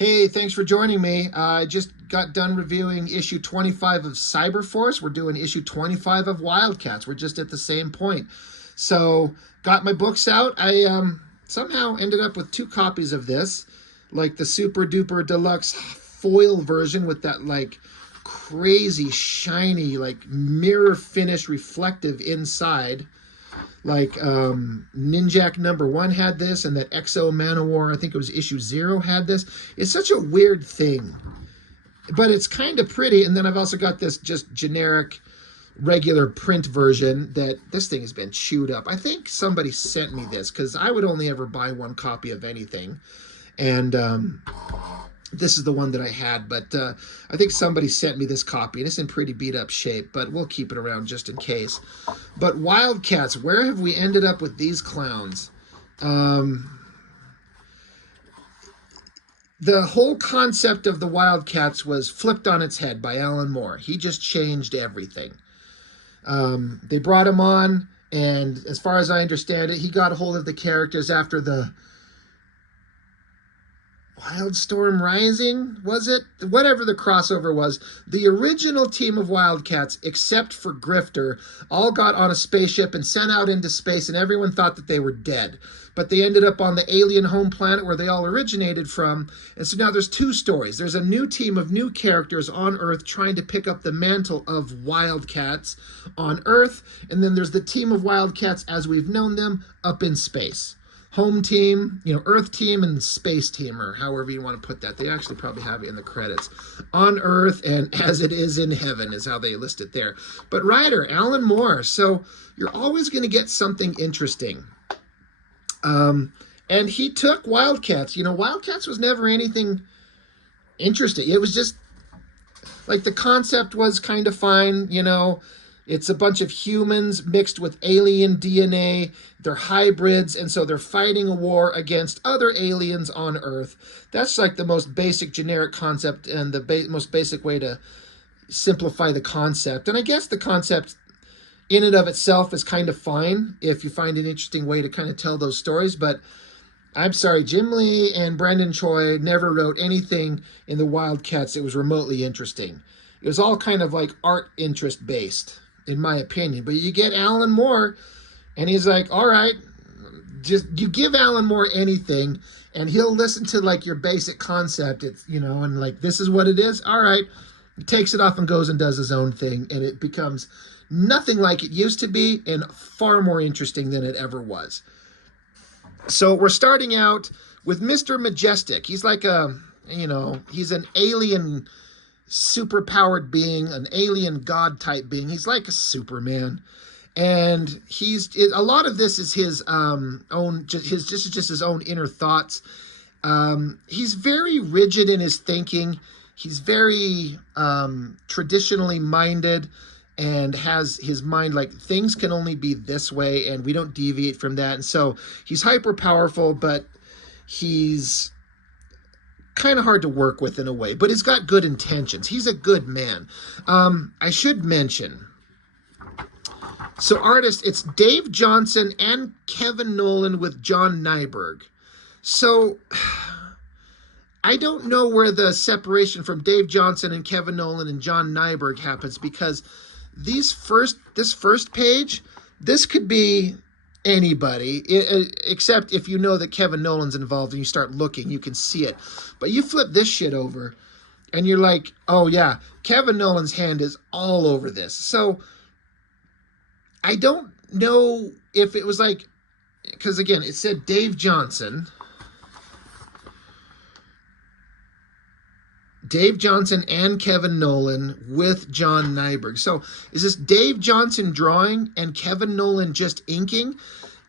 Hey, thanks for joining me. I just got done reviewing issue 25 of Cyberforce. We're doing issue 25 of Wildcats. We're just at the same point. So, got my books out. I somehow ended up with two copies of this, like the super duper deluxe foil version with that like crazy shiny like mirror finish reflective inside. Like Ninjak #1 had this, and that Exo Manowar, I think it was issue 0, had this. It's such a weird thing, but it's kind of pretty. And then I've also got this just generic regular print version that this thing has been chewed up. I think somebody sent me this because I would only ever buy one copy of anything. And this is the one that I had, but I think somebody sent me this copy, and it's in pretty beat up shape, but we'll keep it around just in case. But Wildcats, where have we ended up with these clowns? The whole concept of the Wildcats was flipped on its head by Alan Moore. He just changed everything. They brought him on, and as far as I understand it, he got a hold of the characters after the Wildstorm Rising, was it? Whatever the crossover was. The original team of Wildcats, except for Grifter, all got on a spaceship and sent out into space, and everyone thought that they were dead. But they ended up on the alien home planet where they all originated from. And so now there's two stories. There's a new team of new characters on Earth trying to pick up the mantle of Wildcats on Earth. And then there's the team of Wildcats as we've known them up in space. Home team, Earth team and space team, or however you want to put that. They actually probably have it in the credits. On Earth and as it is in heaven is how they list it there. But writer, Alan Moore. So you're always going to get something interesting. And he took Wildcats. Wildcats was never anything interesting. It was just, like, the concept was kind of fine, It's a bunch of humans mixed with alien DNA. They're hybrids, and so they're fighting a war against other aliens on Earth. That's like the most basic generic concept and the most basic way to simplify the concept. And I guess the concept in and of itself is kind of fine if you find an interesting way to kind of tell those stories. But I'm sorry, Jim Lee and Brendan Choi never wrote anything in the Wildcats that was remotely interesting. It was all kind of like art interest based, in my opinion. But you get Alan Moore, and he's like, all right, just you give Alan Moore anything, and he'll listen to like your basic concept, and like, this is what it is. All right. He takes it off and goes and does his own thing, and it becomes nothing like it used to be and far more interesting than it ever was. So we're starting out with Mr. Majestic. He's like he's an alien superpowered being, an alien god type being. He's like a Superman, and a lot of this is his own, just his own inner thoughts. He's very rigid in his thinking. He's very traditionally minded, and has his mind like things can only be this way, and we don't deviate from that. And so he's hyper powerful, but he's kind of hard to work with in a way, but he's got good intentions. He's a good man. I should mention, so artist, it's Dave Johnson and Kevin Nolan with John Nyberg. So I don't know where the separation from Dave Johnson and Kevin Nolan and John Nyberg happens, because this first page, this could be anybody, except if you know that Kevin Nolan's involved and you start looking, you can see it. But you flip this shit over and you're like, oh yeah, Kevin Nolan's hand is all over this. So I don't know if it was like, because again, it said Dave Johnson and Kevin Nolan with John Nyberg. So is this Dave Johnson drawing and Kevin Nolan just inking?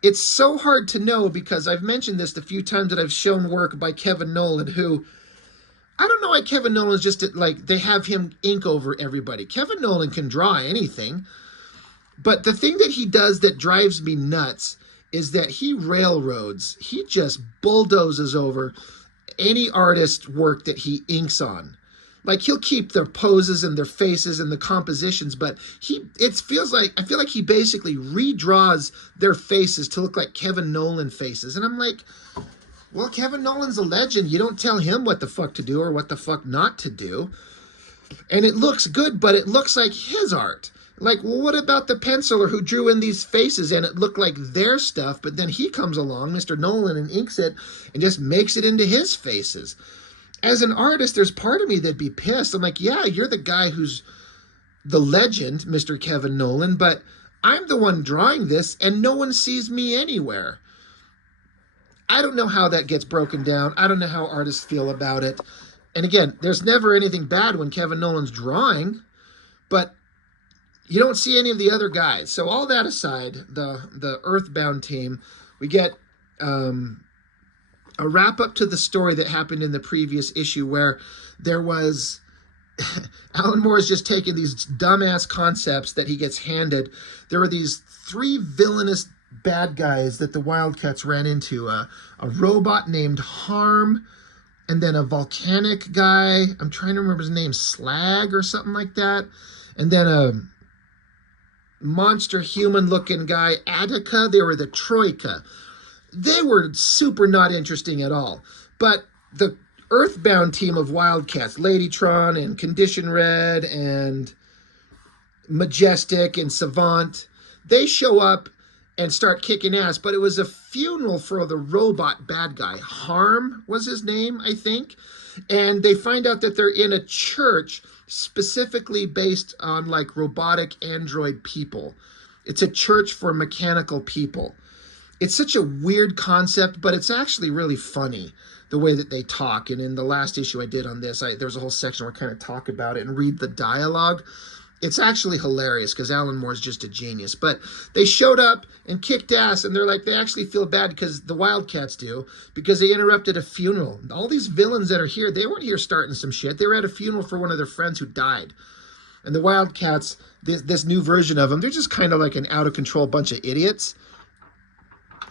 It's so hard to know, because I've mentioned this the few times that I've shown work by Kevin Nolan, who, I don't know why Kevin Nolan's just like, they have him ink over everybody. Kevin Nolan can draw anything, but the thing that he does that drives me nuts is that he just bulldozes over any artist work that he inks on. Like, he'll keep their poses and their faces and the compositions, but I feel like he basically redraws their faces to look like Kevin Nolan faces. And I'm like, Well, Kevin Nolan's a legend. You don't tell him what the fuck to do or what the fuck not to do. And it looks good, but it looks like his art. Like, well, what about the penciler who drew in these faces and it looked like their stuff, but then he comes along, Mr. Nolan, and inks it and just makes it into his faces. As an artist, there's part of me that'd be pissed. I'm like, yeah, you're the guy who's the legend, Mr. Kevin Nolan, but I'm the one drawing this and no one sees me anywhere. I don't know how that gets broken down. I don't know how artists feel about it. And again, there's never anything bad when Kevin Nolan's drawing, but you don't see any of the other guys. So all that aside, the Earthbound team, we get a wrap up to the story that happened in the previous issue where there was Alan Moore is just taking these dumbass concepts that he gets handed. There were these 3 villainous bad guys that the Wildcats ran into. A robot named Harm, and then a volcanic guy. I'm trying to remember his name, Slag or something like that. And then a monster human-looking guy, Attica. They were the Troika. They were super not interesting at all. But the Earthbound team of Wildcats, Ladytron and Condition Red and Majestic and Savant, they show up and start kicking ass, but it was a funeral for the robot bad guy. Harm was his name, I think. And they find out that they're in a church specifically based on like robotic android people. It's a church for mechanical people. It's such a weird concept, but it's actually really funny the way that they talk. And in the last issue I did on this, there's a whole section where I kind of talk about it and read the dialogue. It's actually hilarious because Alan Moore's just a genius. But they showed up and kicked ass, and they're like, they actually feel bad because the Wildcats do, because they interrupted a funeral. All these villains that are here, they weren't here starting some shit. They were at a funeral for one of their friends who died. And the Wildcats, this new version of them, they're just kind of like an out-of-control bunch of idiots.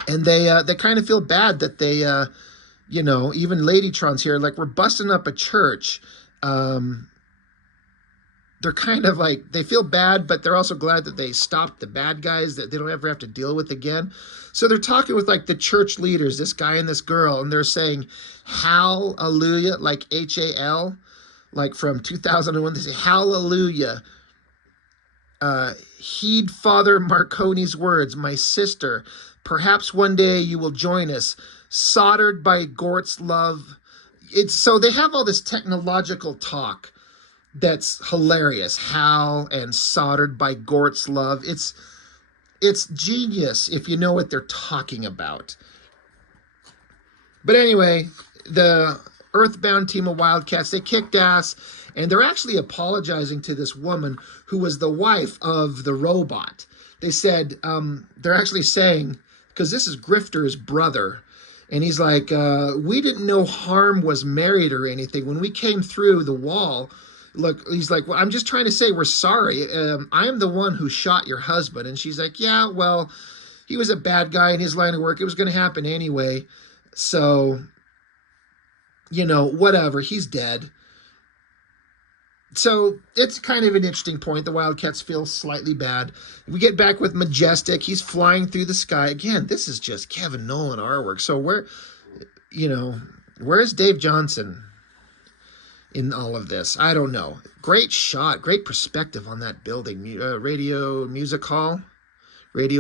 And they kind of feel bad that they, even Ladytron's here, like, we're busting up a church. They're kind of like, they feel bad, but they're also glad that they stopped the bad guys that they don't ever have to deal with again. So they're talking with like the church leaders, this guy and this girl, and they're saying, hallelujah, like H-A-L, like from 2001, they say, hallelujah. Heed Father Marconi's words, my sister, perhaps one day you will join us, soldered by Gort's love. So they have all this technological talk that's hilarious. Hal and soldered by Gort's love. It's genius if you know what they're talking about. But anyway, the Earthbound team of Wildcats, they kicked ass, and they're actually apologizing to this woman who was the wife of the robot. They said, they're actually saying, because this is Grifter's brother, and he's like, we didn't know Harm was married or anything. When we came through the wall, look, he's like, well, I'm just trying to say we're sorry. I am the one who shot your husband. And she's like, yeah, well, he was a bad guy in his line of work. It was going to happen anyway. So, whatever. He's dead. So it's kind of an interesting point. The Wildcats feel slightly bad. We get back with Majestic. He's flying through the sky. Again, this is just Kevin Nolan artwork. So where's Dave Johnson in all of this? I don't know. Great shot, great perspective on that building. Radio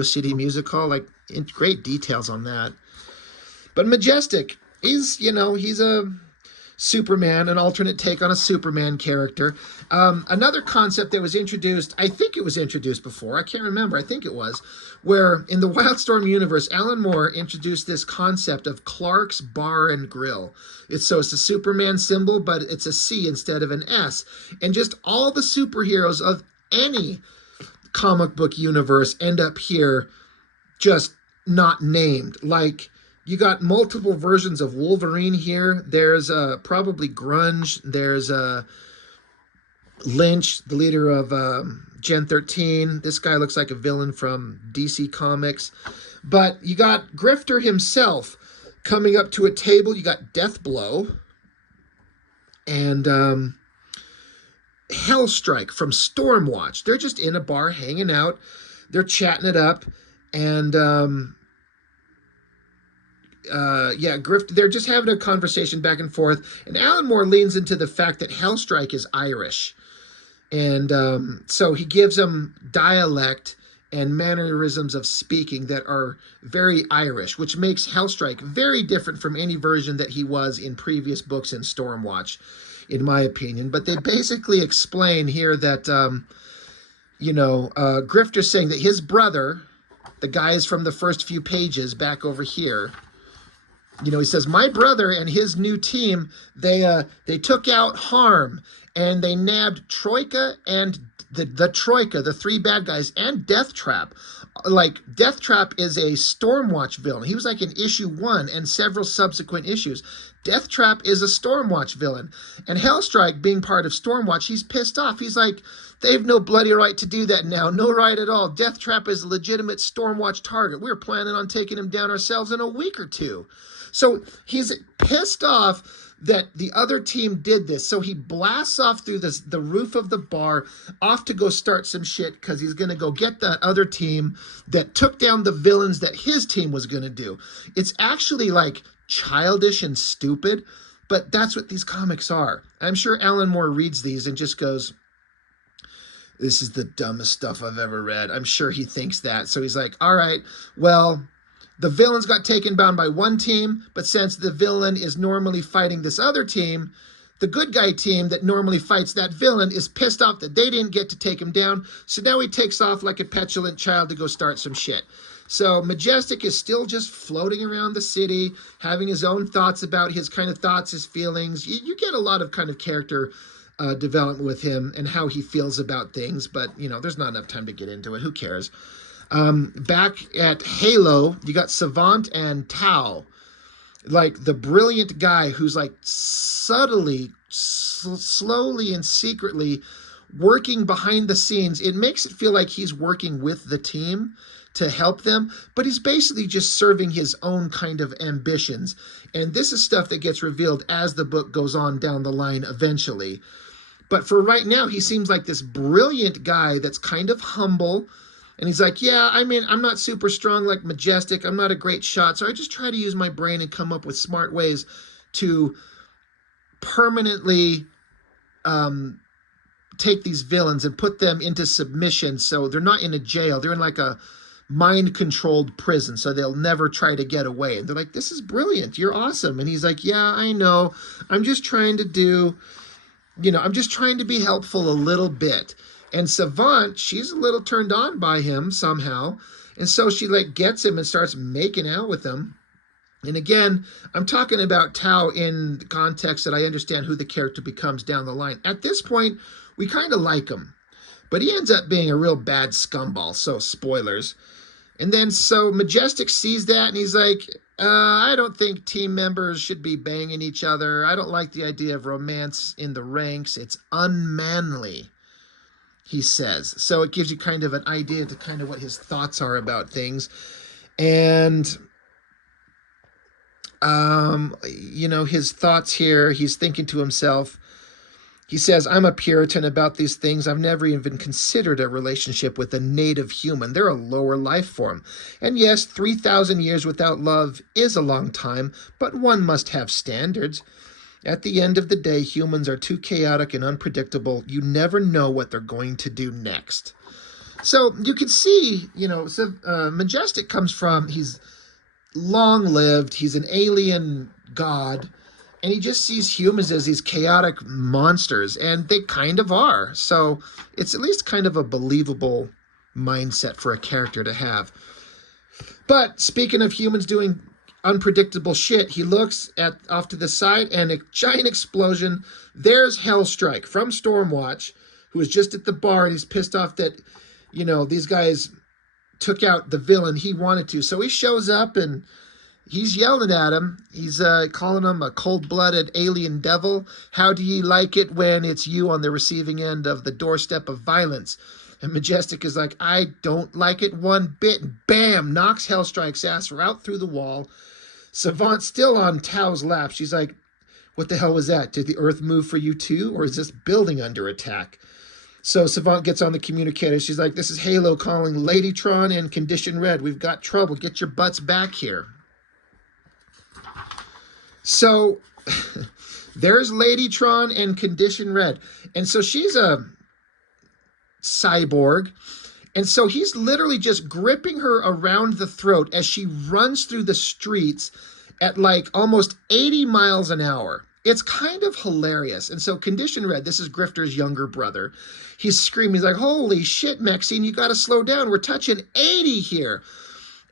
City Music Hall, like great details on that. But Majestic, he's a Superman, an alternate take on a Superman character. Another concept that was introduced, I think it was introduced before, I can't remember, I think it was, where in the Wildstorm universe, Alan Moore introduced this concept of Clark's Bar and Grill. It's a Superman symbol, but it's a C instead of an S. And just all the superheroes of any comic book universe end up here just not named. Like, you got multiple versions of Wolverine here. There's probably Grunge. There's Lynch, the leader of Gen 13. This guy looks like a villain from DC Comics. But you got Grifter himself coming up to a table. You got Deathblow and Hellstrike from Stormwatch. They're just in a bar hanging out. They're chatting it up. And yeah, Grift, they're just having a conversation back and forth, and Alan Moore leans into the fact that Hellstrike is Irish. And so he gives him dialect and mannerisms of speaking that are very Irish, which makes Hellstrike very different from any version that he was in previous books in Stormwatch, in my opinion. But they basically explain here that, Grifter's saying that his brother, the guys from the first few pages back over here, he says, my brother and his new team, they took out Harm, and they nabbed Troika and the Troika, the three bad guys, and Death Trap. Like, Death Trap is a Stormwatch villain. He was like in issue 1 and several subsequent issues. Death Trap is a Stormwatch villain. And Hellstrike, being part of Stormwatch, he's pissed off. He's like, they've no bloody right to do that now. No right at all. Death Trap is a legitimate Stormwatch target. We're planning on taking him down ourselves in a week or two. So he's pissed off that the other team did this. So he blasts off through the roof of the bar, off to go start some shit, because he's going to go get that other team that took down the villains that his team was going to do. It's actually like childish and stupid, but that's what these comics are. I'm sure Alan Moore reads these and just goes, this is the dumbest stuff I've ever read. I'm sure he thinks that. So he's like, all right, well, the villains got taken down by one team, but since the villain is normally fighting this other team, the good guy team that normally fights that villain is pissed off that they didn't get to take him down. So now he takes off like a petulant child to go start some shit. So Majestic is still just floating around the city, having his own thoughts about his kind of thoughts, his feelings. You get a lot of kind of character development with him and how he feels about things, but, there's not enough time to get into it. Who cares? Back at Halo, you got Savant and Tau, like the brilliant guy who's like subtly, slowly and secretly working behind the scenes. It makes it feel like he's working with the team to help them, but he's basically just serving his own kind of ambitions. And this is stuff that gets revealed as the book goes on down the line eventually. But for right now, he seems like this brilliant guy that's kind of humble. And he's like, yeah, I mean, I'm not super strong like Majestic. I'm not a great shot. So I just try to use my brain and come up with smart ways to permanently take these villains and put them into submission. So they're not in a jail. They're in like a mind-controlled prison. So they'll never try to get away. And they're like, this is brilliant. You're awesome. And he's like, yeah, I know. I'm just trying to be helpful a little bit. And Savant, she's a little turned on by him somehow. And so she gets him and starts making out with him. And again, I'm talking about Tau in the context that I understand who the character becomes down the line. At this point, we kind of like him. But he ends up being a real bad scumball. So spoilers. And then so Majestic sees that and he's like, I don't think team members should be banging each other. I don't like the idea of romance in the ranks. It's unmanly, he says. So it gives you kind of an idea to kind of what his thoughts are about things. And, his thoughts here, he's thinking to himself, he says, I'm a Puritan about these things. I've never even considered a relationship with a native human. They're a lower life form. And yes, 3,000 years without love is a long time, but one must have standards. At the end of the day, humans are too chaotic and unpredictable. You never know what they're going to do next. So you can see, Majestic comes from, he's long-lived, he's an alien god, and he just sees humans as these chaotic monsters, and they kind of are. So it's at least kind of a believable mindset for a character to have. But speaking of humans doing unpredictable shit, he looks off to the side, and a giant explosion. There's Hellstrike from Stormwatch, who was just at the bar, and he's pissed off that, these guys took out the villain he wanted to. So he shows up, and he's yelling at him. He's calling him a cold-blooded alien devil. How do you like it when it's you on the receiving end of the doorstep of violence? And Majestic is like, I don't like it one bit. Bam! Knocks Hellstrike's ass right through the wall. Savant's still on Tau's lap. She's like, what the hell was that? Did the Earth move for you too? Or is this building under attack? So Savant gets on the communicator. She's like, this is Halo calling Ladytron and Condition Red. We've got trouble. Get your butts back here. So there's Ladytron and Condition Red. And so she's a cyborg. And so he's literally just gripping her around the throat as she runs through the streets at like almost 80 miles an hour. It's kind of hilarious. And so Condition Red, this is Grifter's younger brother, he's screaming. He's like, holy shit, Maxine, you got to slow down. We're touching 80 here.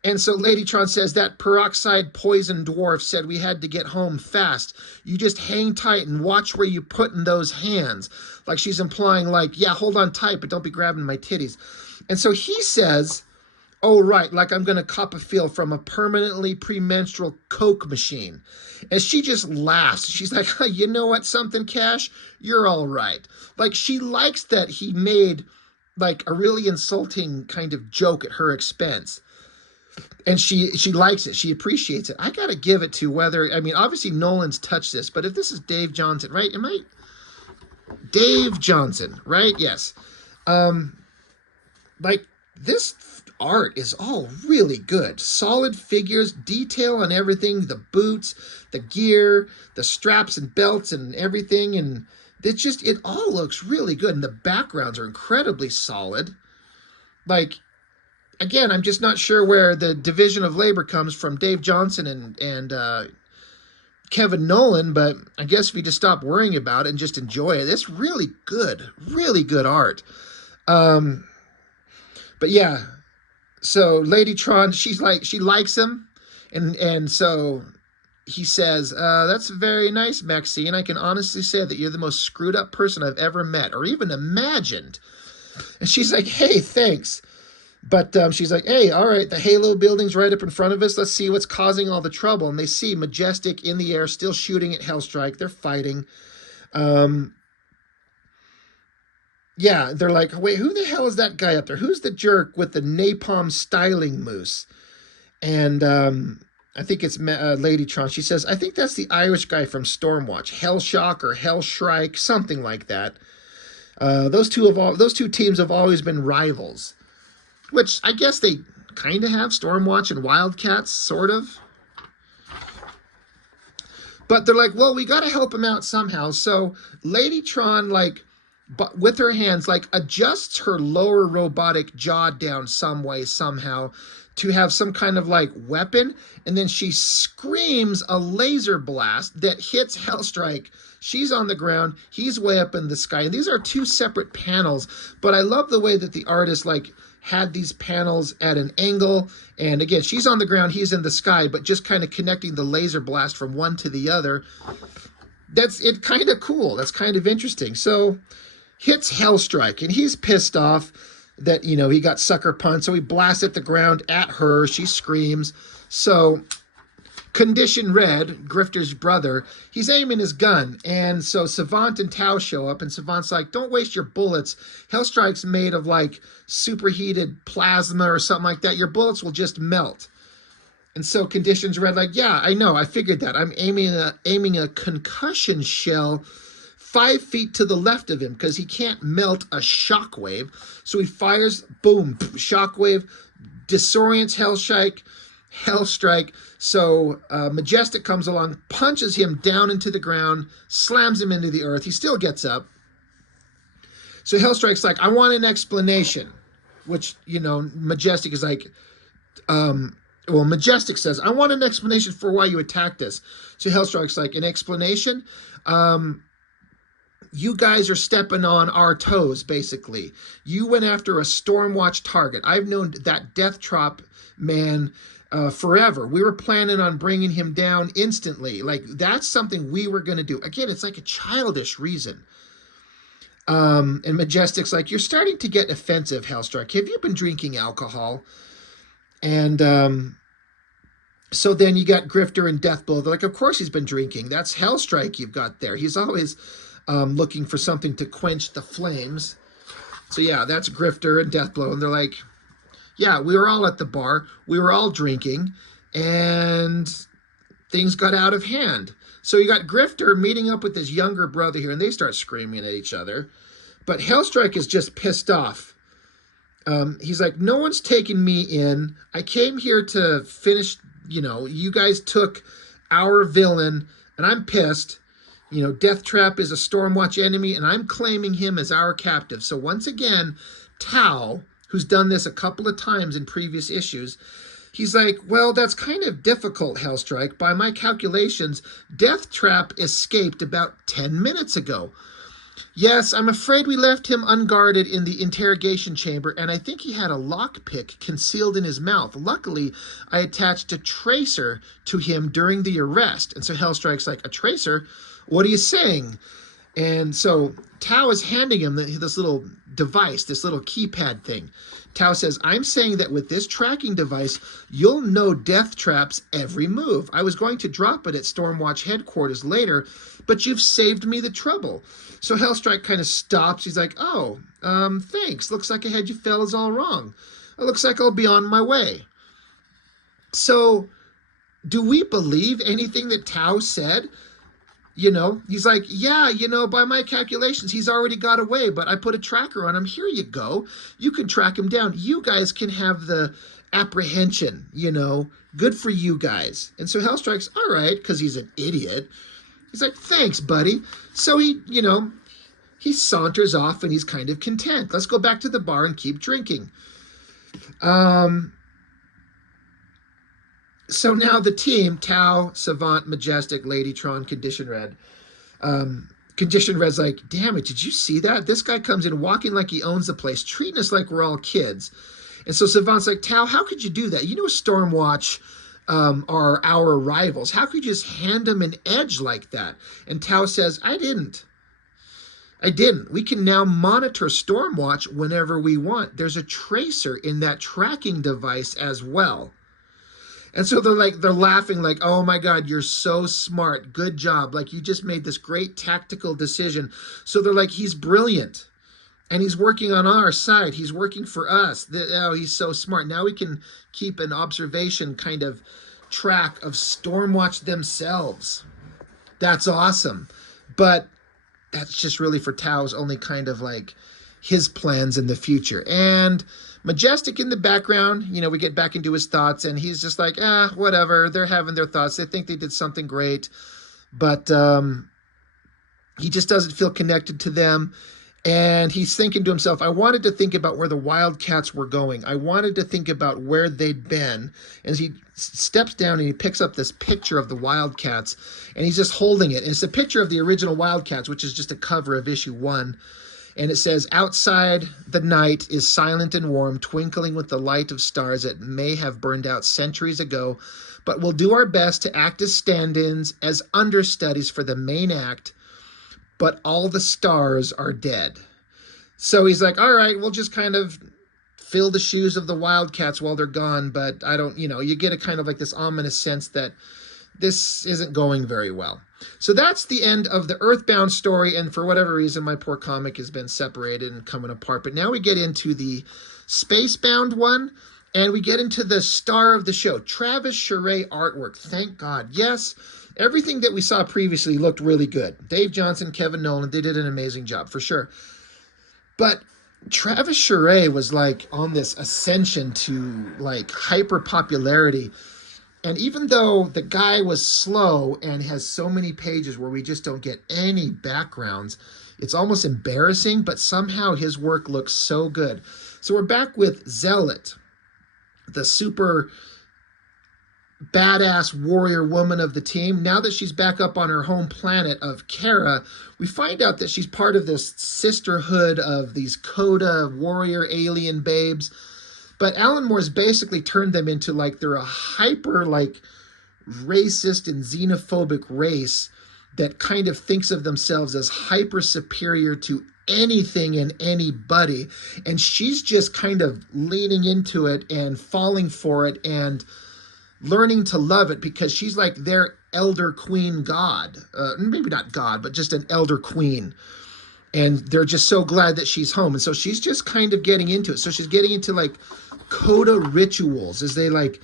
And so Ladytron says that peroxide poison dwarf said we had to get home fast. You just hang tight and watch where you put in those hands. Like she's implying like, yeah, hold on tight, but don't be grabbing my titties. And so he says, oh, right, like I'm going to cop a feel from a permanently premenstrual Coke machine. And she just laughs. She's like, you know what, something, Cash? You're all right. Like she likes that he made like a really insulting kind of joke at her expense. And she likes it. She appreciates it. I got to give it to whether, I mean, obviously Nolan's touched this, but if this is Dave Johnson, right? Am I? Dave Johnson, right? Yes. Like this art is all really good. Solid figures, detail on everything, the boots, the gear, the straps and belts and everything. And it all looks really good. And the backgrounds are incredibly solid. Like, again, I'm just not sure where the division of labor comes from Dave Johnson and Kevin Nolan, but I guess if you just stop worrying about it and just enjoy it, it's really good art. But yeah, so Ladytron, she likes him, and so he says, that's very nice, Maxine. I can honestly say that you're the most screwed up person I've ever met or even imagined. And she's like, hey, thanks. But she's like, hey, all right, the Halo building's right up in front of us. Let's see what's causing all the trouble. And they see Majestic in the air, still shooting at Hellstrike. They're fighting. Yeah, they're like, wait, who the hell is that guy up there? Who's the jerk with the napalm styling moose? And I think it's Ladytron. She says, I think that's the Irish guy from Stormwatch, Hellshock or Hellshrike, something like that. Those two teams have always been rivals, which I guess they kind of have, Stormwatch and Wildcats, sort of. But they're like, well, we got to help him out somehow. So Ladytron, like, but with her hands, like, adjusts her lower robotic jaw down some way, somehow, to have some kind of, like, weapon. And then she screams a laser blast that hits Hellstrike. She's on the ground. He's way up in the sky. And these are two separate panels. But I love the way that the artist, like, had these panels at an angle. And again, she's on the ground. He's in the sky. But just kind of connecting the laser blast from one to the other. That's it, kind of cool. That's kind of interesting. So hits Hellstrike, and he's pissed off that, you know, he got sucker punched, so he blasts at the ground at her. She screams. So Condition Red, Grifter's brother, he's aiming his gun, and so Savant and Tau show up, and Savant's like, don't waste your bullets. Hellstrike's made of, like, superheated plasma or something like that. Your bullets will just melt. And so Condition's Red, like, yeah, I know, I figured that. I'm aiming a concussion shell 5 feet to the left of him because he can't melt a shockwave. So he fires, boom, shockwave, disorients Hellstrike. So Majestic comes along, punches him down into the ground, slams him into the earth. He still gets up. So Hellstrike's like, I want an explanation, which, you know, Majestic is like, well, Majestic says, I want an explanation for why you attacked us. So Hellstrike's like, an explanation? You guys are stepping on our toes, basically. You went after a Stormwatch target. I've known that Death Trop man forever. We were planning on bringing him down instantly. Like, that's something we were going to do. Again, it's like a childish reason. And Majestic's like, you're starting to get offensive, Hellstrike. Have you been drinking alcohol? And so then you got Grifter and Deathblow. They're like, of course he's been drinking. That's Hellstrike you've got there. He's always looking for something to quench the flames. So yeah, that's Grifter and Deathblow. And they're like, yeah, we were all at the bar. We were all drinking. And things got out of hand. So you got Grifter meeting up with his younger brother here. And they start screaming at each other. But Hellstrike is just pissed off. He's like, no one's taking me in. I came here to finish, you know, you guys took our villain and I'm pissed. You know, Deathtrap is a Stormwatch enemy, and I'm claiming him as our captive. So once again, Tao, who's done this a couple of times in previous issues, he's like, well, that's kind of difficult, Hellstrike. By my calculations, Deathtrap escaped about 10 minutes ago. Yes, I'm afraid we left him unguarded in the interrogation chamber, and I think he had a lockpick concealed in his mouth. Luckily, I attached a tracer to him during the arrest. And so Hellstrike's like, a tracer? What are you saying? And so Tao is handing him this little device, this little keypad thing. Tao says, I'm saying that with this tracking device, you'll know Deathtrap's every move. I was going to drop it at Stormwatch headquarters later, but you've saved me the trouble. So Hellstrike kind of stops. He's like, oh, thanks. Looks like I had you fellas all wrong. It looks like I'll be on my way. So do we believe anything that Tao said? You know, he's like, yeah, you know, by my calculations, he's already got away, but I put a tracker on him. Here you go. You can track him down. You guys can have the apprehension, you know. Good for you guys. And so Hellstrike's, all right, because he's an idiot. He's like, thanks, buddy. So he, you know, he saunters off and he's kind of content. Let's go back to the bar and keep drinking. So now the team, Tao, Savant, Majestic, Ladytron, Condition Red. Condition Red's like, damn it, did you see that? This guy comes in walking like he owns the place, treating us like we're all kids. And so Savant's like, Tao, how could you do that? You know Stormwatch are our rivals. How could you just hand them an edge like that? And Tao says, I didn't. We can now monitor Stormwatch whenever we want. There's a tracer in that tracking device as well. And so they're laughing like, oh my God, you're so smart. Good job. Like you just made this great tactical decision. So they're like, he's brilliant. And he's working on our side. He's working for us. Oh, he's so smart. Now we can keep an observation kind of track of Stormwatch themselves. That's awesome. But that's just really for Tao's only kind of like his plans in the future. And Majestic in the background, you know, we get back into his thoughts and he's just like, whatever. They're having their thoughts. They think they did something great, but he just doesn't feel connected to them. And he's thinking to himself, I wanted to think about where the Wildcats were going. I wanted to think about where they'd been. As he steps down and he picks up this picture of the Wildcats and he's just holding it. And it's a picture of the original Wildcats, which is just a cover of issue 1. And it says, outside the night is silent and warm, twinkling with the light of stars that may have burned out centuries ago, but we'll do our best to act as stand-ins, as understudies for the main act, but all the stars are dead. So he's like, all right, we'll just kind of fill the shoes of the Wildcats while they're gone, but I don't, you know, you get a kind of like this ominous sense that this isn't going very well. So that's the end of the Earthbound story, and for whatever reason, my poor comic has been separated and coming apart. But now we get into the Spacebound one, and we get into the star of the show, Travis Charest artwork. Thank God. Yes, everything that we saw previously looked really good. Dave Johnson, Kevin Nolan, they did an amazing job, for sure. But Travis Charest was like on this ascension to like hyper popularity. And even though the guy was slow and has so many pages where we just don't get any backgrounds, it's almost embarrassing, but somehow his work looks so good. So we're back with Zealot, the super badass warrior woman of the team. Now that she's back up on her home planet of Kara, we find out that she's part of this sisterhood of these Coda warrior alien babes. But Alan Moore's basically turned them into like they're a hyper like racist and xenophobic race that kind of thinks of themselves as hyper superior to anything and anybody. And she's just kind of leaning into it and falling for it and learning to love it because she's like their elder queen god. Maybe not god, but just an elder queen. And they're just so glad that she's home. And so she's just kind of getting into it. So she's getting into like Coda rituals as they like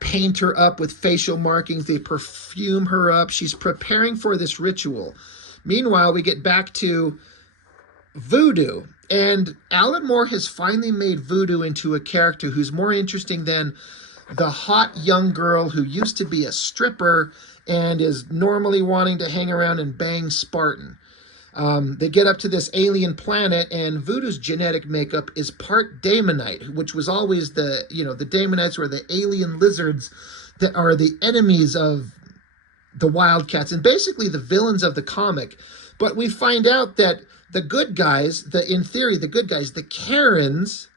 paint her up with facial markings. They perfume her up. She's preparing for this ritual. Meanwhile, we get back to Voodoo. And Alan Moore has finally made Voodoo into a character who's more interesting than the hot young girl who used to be a stripper and is normally wanting to hang around and bang Spartan. They get up to this alien planet, and Voodoo's genetic makeup is part Daemonite, which was always the Daemonites were the alien lizards that are the enemies of the Wildcats and basically the villains of the comic. But we find out that the good guys, in theory, the good guys, the Karens,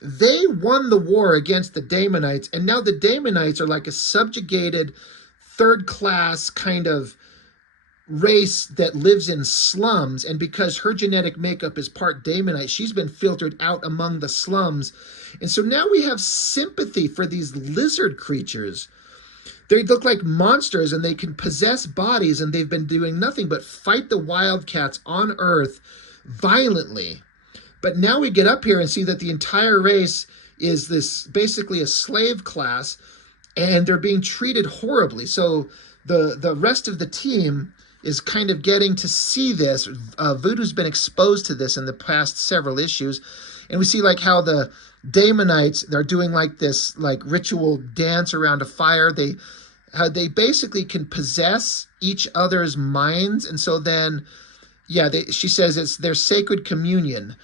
they won the war against the Daemonites, and now the Daemonites are like a subjugated third-class kind of race that lives in slums, and because her genetic makeup is part Daemonite, she's been filtered out among the slums. And so now we have sympathy for these lizard creatures. They look like monsters, and they can possess bodies, and they've been doing nothing but fight the Wildcats on Earth violently. But now we get up here and see that the entire race is this basically a slave class, and they're being treated horribly. So the rest of the team is kind of getting to see this. Voodoo's been exposed to this in the past several issues, and we see like how the Daemonites, they're doing like this like ritual dance around a fire. They basically can possess each other's minds, and so then she says it's their sacred communion.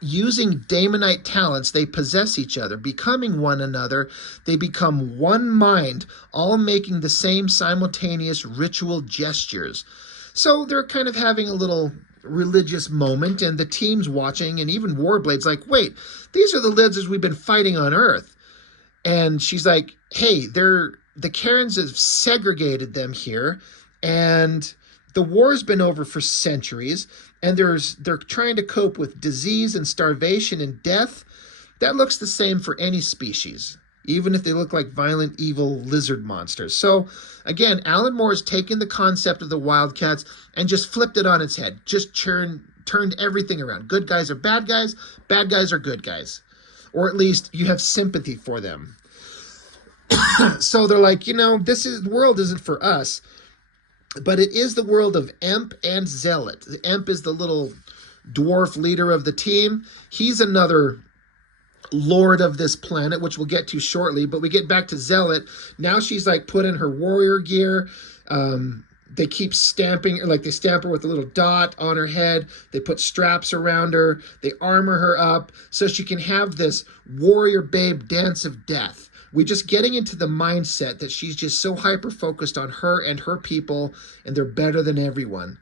Using Daemonite talents, they possess each other, becoming one another. They become one mind, all making the same simultaneous ritual gestures. So they're kind of having a little religious moment, and the team's watching, and even Warblade's like, wait, these are the lizards we've been fighting on Earth. And she's like, hey, the Karens have segregated them here, and the war's been over for centuries, and they're trying to cope with disease and starvation and death. That looks the same for any species, even if they look like violent, evil lizard monsters. So, again, Alan Moore has taken the concept of the Wildcats and just flipped it on its head, just turned everything around. Good guys are bad guys are good guys. Or at least you have sympathy for them. So they're like, the world isn't for us. But it is the world of Emp and Zealot. Emp is the little dwarf leader of the team. He's another lord of this planet, which we'll get to shortly. But we get back to Zealot. Now she's like put in her warrior gear. They keep stamping, like they stamp her with a little dot on her head. They put straps around her. They armor her up so she can have this warrior babe dance of death. We're just getting into the mindset that she's just so hyper-focused on her and her people, and they're better than everyone.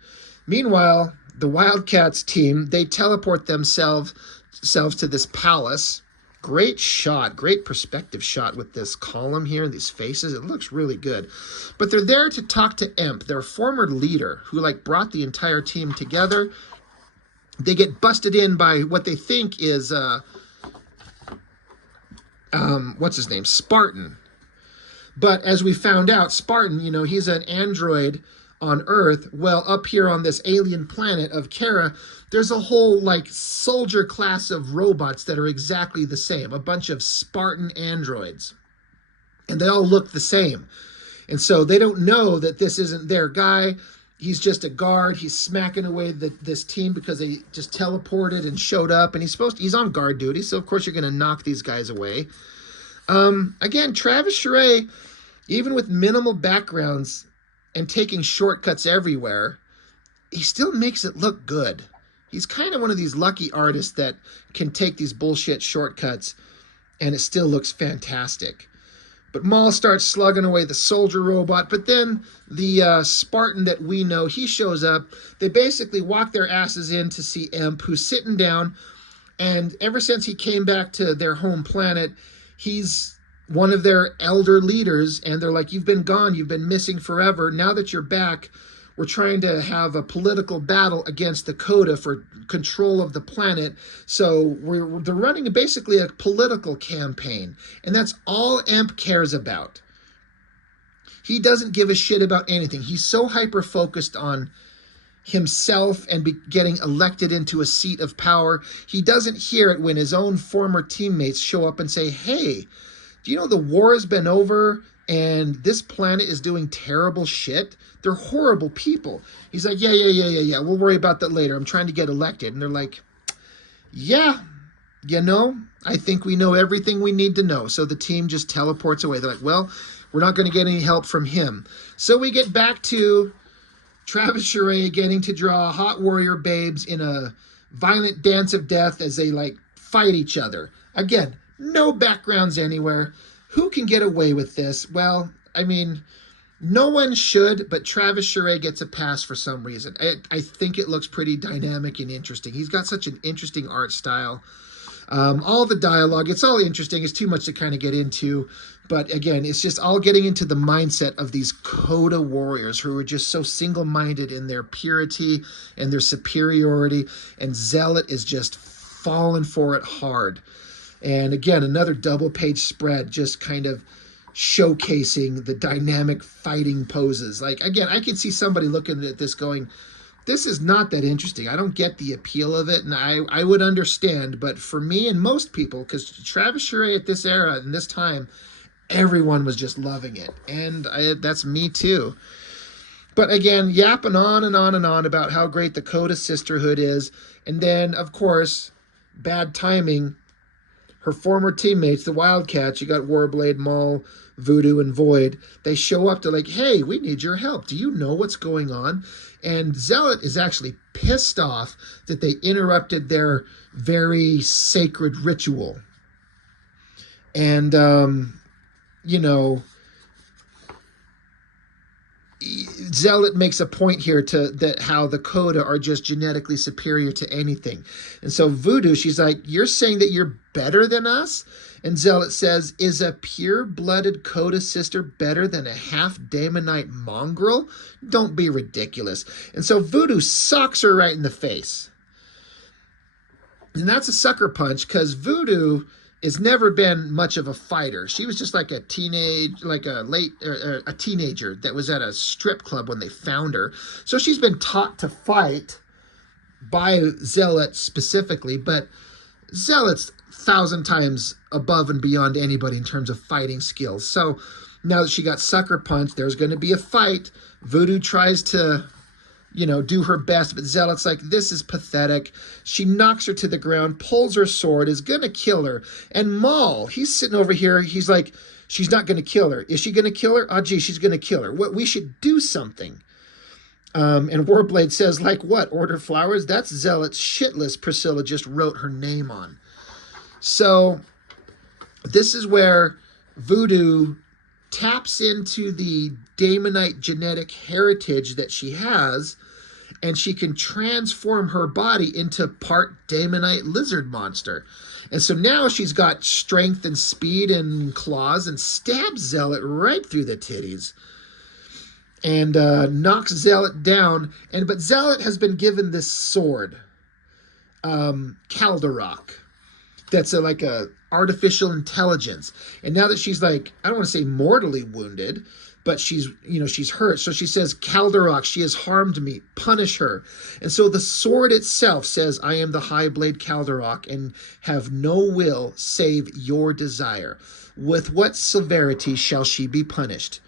Meanwhile, the Wildcats team, they teleport themselves to this palace. Great shot, great perspective shot with this column here, these faces. It looks really good. But they're there to talk to Emp, their former leader, who brought the entire team together. They get busted in by what they think is what's his name? Spartan. But as we found out, Spartan, he's an android on Earth. Well, up here on this alien planet of Kara, there's a whole soldier class of robots that are exactly the same. A bunch of Spartan androids. And they all look the same. And so they don't know that this isn't their guy. He's just a guard. He's smacking away this team because they just teleported and showed up. And he's on guard duty. So, of course, you're going to knock these guys away. Again, Travis Charest, even with minimal backgrounds and taking shortcuts everywhere, he still makes it look good. He's kind of one of these lucky artists that can take these bullshit shortcuts and it still looks fantastic. But Maul starts slugging away the soldier robot, but then the Spartan that we know, he shows up. They basically walk their asses in to see Emp, who's sitting down, and ever since he came back to their home planet, he's one of their elder leaders, and they're like, you've been gone, you've been missing forever. Now that you're back, we're trying to have a political battle against the Coda for control of the planet. So they're running basically a political campaign. And that's all Emp cares about. He doesn't give a shit about anything. He's so hyper-focused on himself and getting elected into a seat of power. He doesn't hear it when his own former teammates show up and say, hey, do you know the war has been over and this planet is doing terrible shit? They're horrible people. He's like, yeah. We'll worry about that later. I'm trying to get elected. And they're like, yeah, I think we know everything we need to know. So the team just teleports away. They're like, well, We're not going to get any help from him. So we get back to Travis Charest getting to draw hot warrior babes in a violent dance of death as they like fight each other. Again, no backgrounds anywhere. Who can get away with this? Well, I mean, no one should, but Travis Charest gets a pass for some reason. I think it looks pretty dynamic and interesting. He's got such an interesting art style. All the dialogue, it's all interesting. It's too much to kind of get into. But again, it's just all getting into the mindset of these Coda warriors who are just so single-minded in their purity and their superiority. And Zealot is just falling for it hard. And again, another double-page spread just kind of showcasing the dynamic fighting poses. Like, again, I can see somebody looking at this going, this is not that interesting. I don't get the appeal of it, and I would understand. But for me and most people, because Travis Charest at this era and this time, everyone was just loving it. And that's me too. But again, yapping on and on and on about how great the Coda sisterhood is. And then, of course, bad timing. Her former teammates, the Wildcats, you got Warblade, Maul, Voodoo, and Void, they show up to like, hey, we need your help. Do you know what's going on? And Zealot is actually pissed off that they interrupted their very sacred ritual. And, you know, Zealot makes a point here to that how the Coda are just genetically superior to anything. And so Voodoo, she's like, you're saying that you're better than us? And Zealot says, is a pure-blooded Coda sister better than a half-Daemonite mongrel? Don't be ridiculous. And so Voodoo socks her right in the face. And that's a sucker punch, because Voodoo has never been much of a fighter. She was just like a teenager that was at a strip club when they found her. So she's been taught to fight by Zealot specifically, but Zealot's 1,000 times above and beyond anybody in terms of fighting skills. So now that she got sucker punched, there's going to be a fight. Voodoo tries to, you know, do her best, but Zealot's like, this is pathetic. She knocks her to the ground, pulls her sword, is going to kill her. And Maul, he's sitting over here, he's like, she's not going to kill her. Is she going to kill her? Oh, gee, she's going to kill her. We should do something. And Warblade says, like what? Order flowers? That's Zealot's shit list Priscilla just wrote her name on. So this is where Voodoo taps into the Daemonite genetic heritage that she has, and she can transform her body into part Daemonite lizard monster. And so now she's got strength and speed and claws and stabs Zealot right through the titties and knocks Zealot down. But Zealot has been given this sword, Caldarok, that's like a artificial intelligence. And now that she's like, I don't want to say mortally wounded, but she's hurt. So she says, Caldarok, she has harmed me, punish her. And so the sword itself says, I am the High Blade Caldarok and have no will save your desire. With what severity shall she be punished?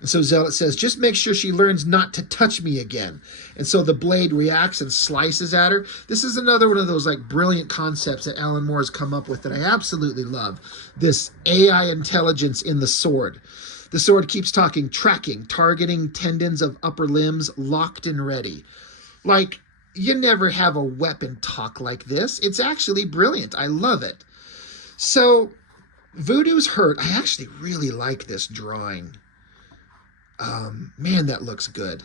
And so Zealot says, just make sure she learns not to touch me again. And so the blade reacts and slices at her. This is another one of those like brilliant concepts that Alan Moore has come up with that I absolutely love. This AI intelligence in the sword. The sword keeps talking, tracking, targeting tendons of upper limbs, locked and ready. Like, you never have a weapon talk like this. It's actually brilliant. I love it. So Voodoo's hurt. I actually really like this drawing. Man, that looks good.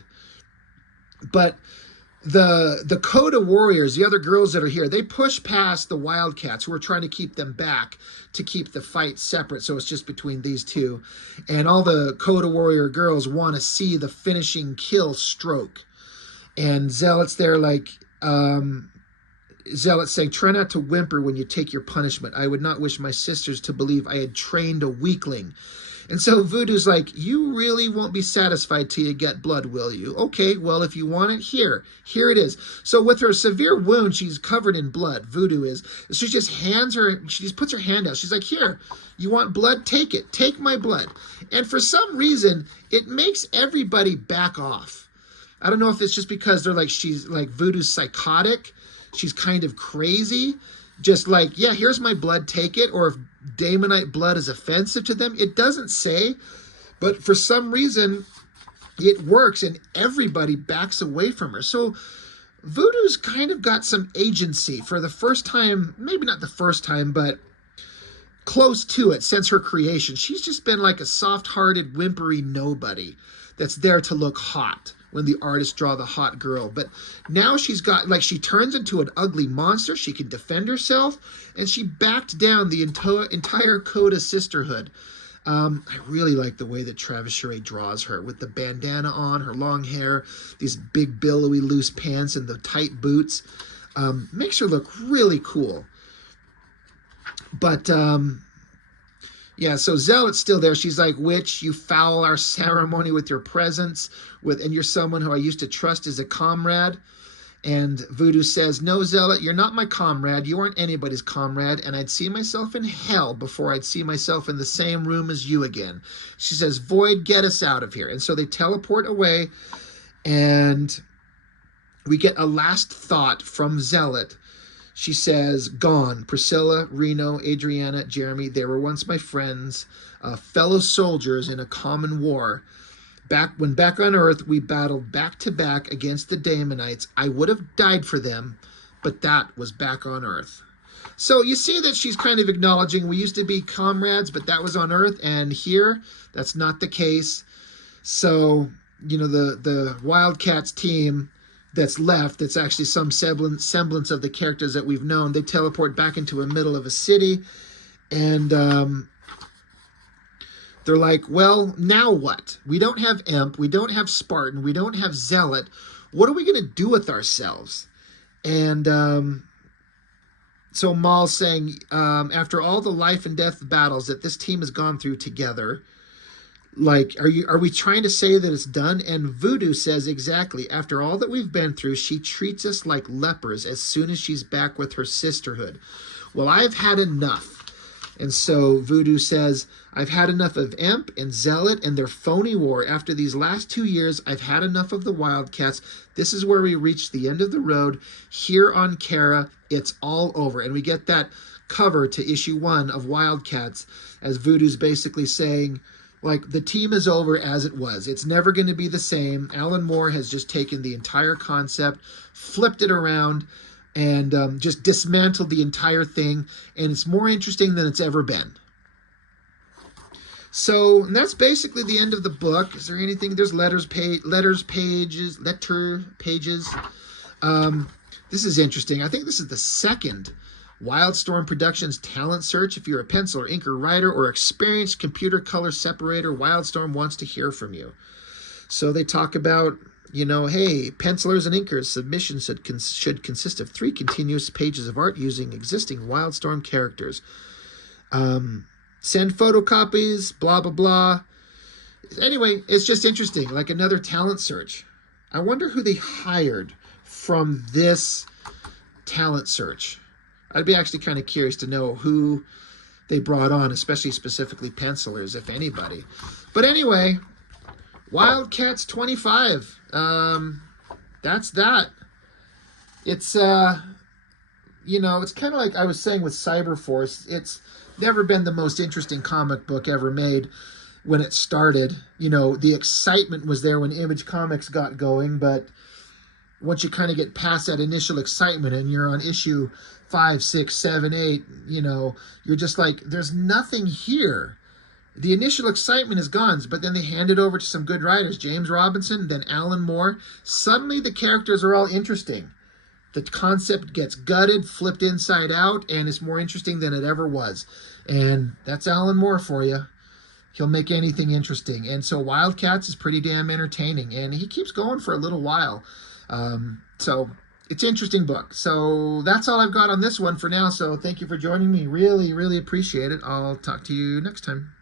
But the Coda warriors, the other girls that are here, they push past the Wildcats who are trying to keep them back to keep the fight separate, so it's just between these two. And all the Coda warrior girls want to see the finishing kill stroke. And Zealot's there like, Zealot's saying, try not to whimper when you take your punishment. I would not wish my sisters to believe I had trained a weakling. And so Voodoo's like, you really won't be satisfied till you get blood, will you? Okay, well, if you want it, here it is. So with her severe wound, she's covered in blood, Voodoo is. So she just puts her hand out. She's like, here, you want blood? Take it. Take my blood. And for some reason, it makes everybody back off. I don't know if it's just because they're like, she's like, Voodoo's psychotic. She's kind of crazy. Just like, yeah, here's my blood, take it. Or if Daemonite blood is offensive to them, it doesn't say. But for some reason, it works and everybody backs away from her. So Voodoo's kind of got some agency for the first time, maybe not the first time, but close to it since her creation. She's just been like a soft-hearted, whimpery nobody that's there to look hot when the artists draw the hot girl. But now she's got, like, she turns into an ugly monster. She can defend herself, and she backed down the entire Coda sisterhood. I really like the way that Travis Charest draws her with the bandana on, her long hair, these big billowy loose pants, and the tight boots. Makes her look really cool. But yeah, so Zealot's still there. She's like, "Witch, you foul our ceremony with your presence, and you're someone who I used to trust as a comrade." And Voodoo says, "No, Zealot, you're not my comrade. You aren't anybody's comrade, and I'd see myself in hell before I'd see myself in the same room as you again." She says, "Void, get us out of here." And so they teleport away, and we get a last thought from Zealot. She says, "Gone. Priscilla, Reno, Adriana, Jeremy, they were once my friends, fellow soldiers in a common war. Back on Earth, we battled back to back against the Daemonites. I would have died for them, but that was back on Earth." So you see that she's kind of acknowledging we used to be comrades, but that was on Earth, and here, that's not the case. So, you know, the Wildcats team that's left, that's actually some semblance of the characters that we've known, they teleport back into the middle of a city, and they're like, "Well, now what? We don't have Imp, we don't have Spartan, we don't have Zealot. What are we going to do with ourselves?" And so Maul's saying, after all the life and death battles that this team has gone through together, like, are we trying to say that it's done? And Voodoo says, "Exactly. After all that we've been through, she treats us like lepers as soon as she's back with her sisterhood. Well, I've had enough." And so Voodoo says, "I've had enough of Imp and Zealot and their phony war. After these last 2 years, I've had enough of the Wildcats. This is where we reach the end of the road. Here on Kara, it's all over." And we get that cover to issue 1 of Wildcats as Voodoo's basically saying, like, the team is over as it was. It's never going to be the same. Alan Moore has just taken the entire concept, flipped it around, and just dismantled the entire thing, and it's more interesting than it's ever been. So, and that's basically the end of the book. Is there anything? There's letter pages. This is interesting. I think this is the second Wildstorm Productions talent search. If you're a pencil or inker writer or experienced computer color separator, Wildstorm wants to hear from you. So they talk about, you know, hey, pencilers and inkers, submissions should consist of 3 continuous pages of art using existing Wildstorm characters. Send photocopies, blah, blah, blah. Anyway, it's just interesting, like another talent search. I wonder who they hired from this talent search. I'd be actually kind of curious to know who they brought on, especially specifically pencilers, if anybody. But anyway, Wildcats 25. That's that. It's, you know, it's kind of like I was saying with Cyberforce. It's never been the most interesting comic book ever made when it started. You know, the excitement was there when Image Comics got going, but once you kind of get past that initial excitement and you're on issue 5, 6, 7, 8, you know, you're just like, there's nothing here. The initial excitement is gone, but then they hand it over to some good writers, James Robinson, then Alan Moore. Suddenly the characters are all interesting. The concept gets gutted, flipped inside out, and it's more interesting than it ever was. And that's Alan Moore for you. He'll make anything interesting. And so Wildcats is pretty damn entertaining, and he keeps going for a little while. So it's an interesting book. So that's all I've got on this one for now. So thank you for joining me. Really, really appreciate it. I'll talk to you next time.